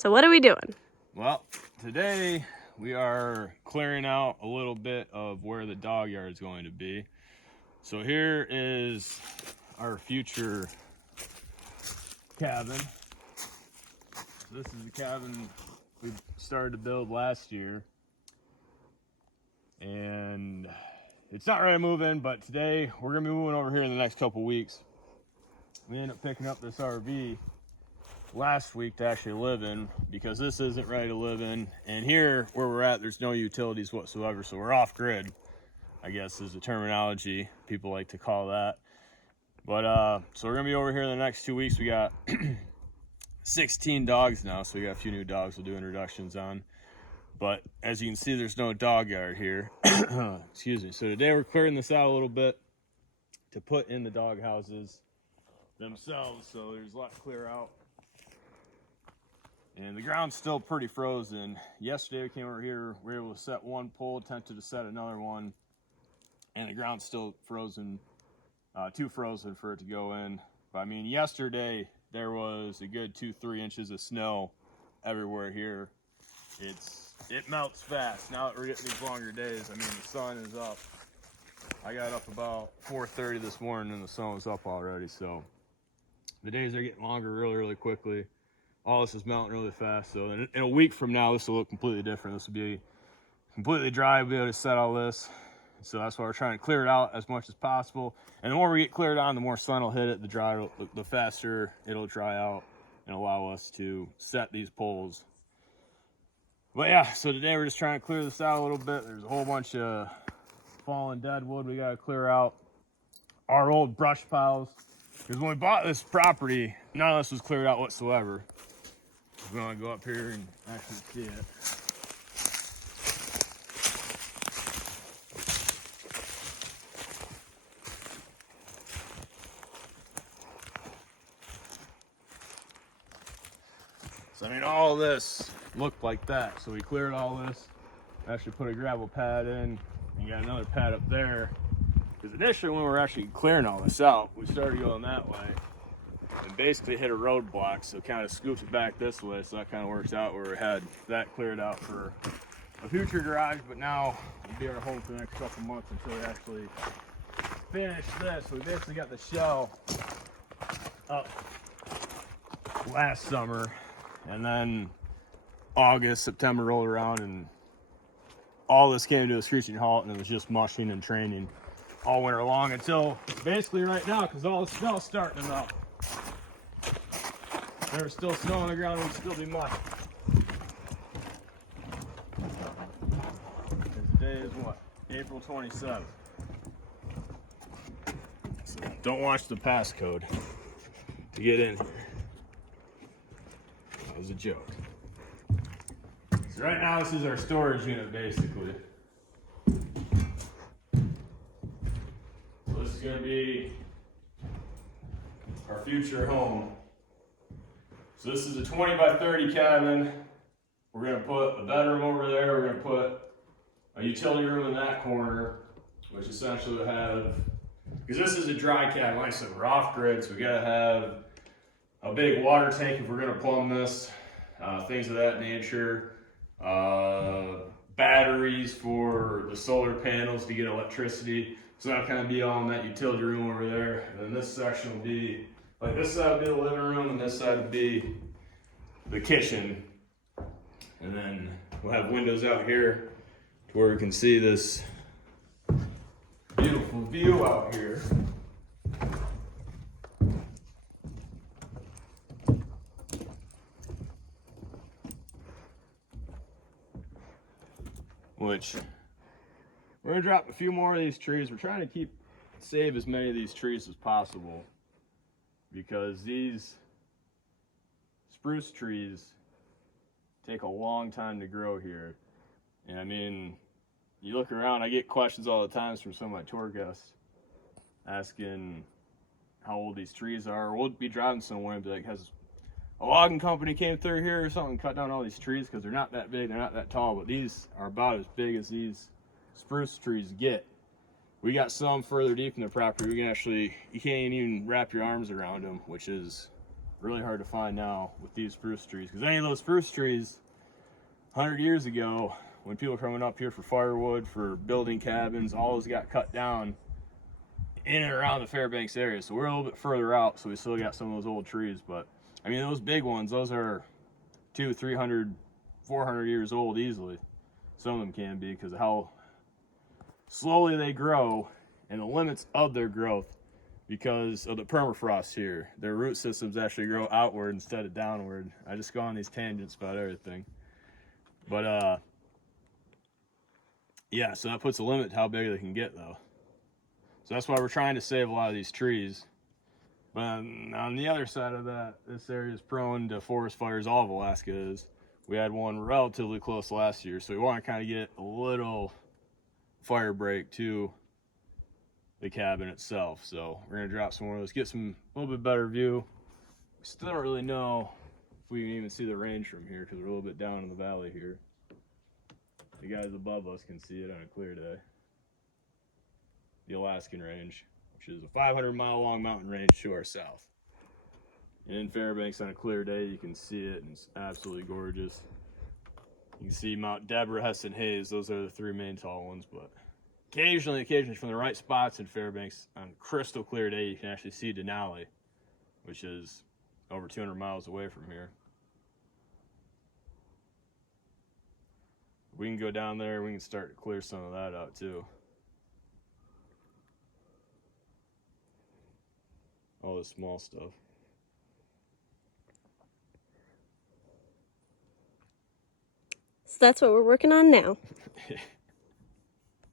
So what are we doing? Well, today we are clearing out a little bit of where the dog yard is going to be. So here is our future cabin. So this is the cabin we started to build last year. And it's not ready to move in, but today we're gonna be moving over here in the next couple weeks. We ended up picking up this RV last week to actually live in because this isn't ready to live in. And here where we're at, there's no utilities whatsoever, so we're off grid, I guess is the terminology people like to call that. But so we're gonna be over here in the next 2 weeks. We got 16 dogs now, so we got a few new dogs we'll do introductions on. But as you can see, there's no dog yard here. Excuse me. So today we're clearing this out a little bit to put in the dog houses themselves, so there's a lot to clear out. And the ground's still pretty frozen. Yesterday we came over here, we were able to set one pole, attempted to set another one, and the ground's still frozen, too frozen for it to go in. But I mean, yesterday there was a good 2-3 inches of snow everywhere here. It melts fast. Now that we're getting these longer days, I mean, the sun is up. I got up about 4:30 this morning and the sun was up already, so the days are getting longer really quickly. All this is melting really fast, so in a week from now, this will look completely different. This will be completely dry. We'll be able to set all this. So that's why we're trying to clear it out as much as possible. And the more we get cleared on, the more sun will hit it, the faster it'll dry out and allow us to set these poles. But yeah, so today we're just trying to clear this out a little bit. There's a whole bunch of fallen dead wood we gotta clear out. Our old brush piles. Because when we bought this property, none of this was cleared out whatsoever. We're gonna go up here and actually see it. So I mean, all this looked like that. So we cleared all this, actually put a gravel pad in, and got another pad up there. Because initially when we were actually clearing all this out, we started going that way and basically hit a roadblock, so kind of scooped it back this way. So that kind of works out where we had that cleared out for a future garage, but now it'll be our home for the next couple months until we actually finish this. So we basically got the shell up last summer, and then August, September rolled around and all this came to a screeching halt, and it was just mushing and training all winter long until basically right now, because all the snow's starting to melt. There was still snow on the ground, we'd still be mush. Today is what? April 27th. So don't watch the passcode to get in here. That was a joke. So right now this is our storage unit basically. So this is going to be our future home. So this is a 20 by 30 cabin. We're going to put a bedroom over there. We're going to put a utility room in that corner, which essentially will have, because this is a dry cabin, like I said, we're off grid, so we got to have a big water tank if we're going to plumb this, things of that nature. Batteries for the solar panels to get electricity. So that'll kind of be all in that utility room over there. And then this section will be, like this side will be the living room and this side will be the kitchen. And then we'll have windows out here to where we can see this beautiful view out here. Which we're gonna drop a few more of these trees. We're trying to save as many of these trees as possible because these spruce trees take a long time to grow here. And I mean, you look around, I get questions all the time from some of my tour guests asking how old these trees are. We'll be driving somewhere and be like, has a logging company came through here or something, cut down all these trees? Because they're not that big, they're not that tall, but these are about as big as these spruce trees get. We got some further deep in the property. We can actually, you can't even wrap your arms around them, which is really hard to find now with these spruce trees, because any of those spruce trees 100 years ago, when people were coming up here for firewood, for building cabins, all those got cut down in and around the Fairbanks area. So we're a little bit further out, so we still got some of those old trees. But I mean, those big ones, those are 200, 300, 400 years old easily. Some of them can be, because of how slowly they grow and the limits of their growth because of the permafrost here. Their root systems actually grow outward instead of downward. I just go on these tangents about everything. But yeah, so that puts a limit to how big they can get, though. So that's why we're trying to save a lot of these trees. But on the other side of that, this area is prone to forest fires. All of Alaska is. We had one relatively close last year, so we want to kind of get a little fire break to the cabin itself. So we're going to drop some more of those, get some a little bit better view. We still don't really know if we can even see the range from here, because we're a little bit down in the valley here. The guys above us can see it on a clear day. The Alaskan Range, which is a 500-mile long mountain range to our south. And in Fairbanks on a clear day, you can see it, and it's absolutely gorgeous. You can see Mount Deborah, Heston Hayes. Those are the three main tall ones. But occasionally from the right spots in Fairbanks, on a crystal clear day, you can actually see Denali, which is over 200 miles away from here. We can go down there, we can start to clear some of that out too. All the small stuff. So that's what we're working on now.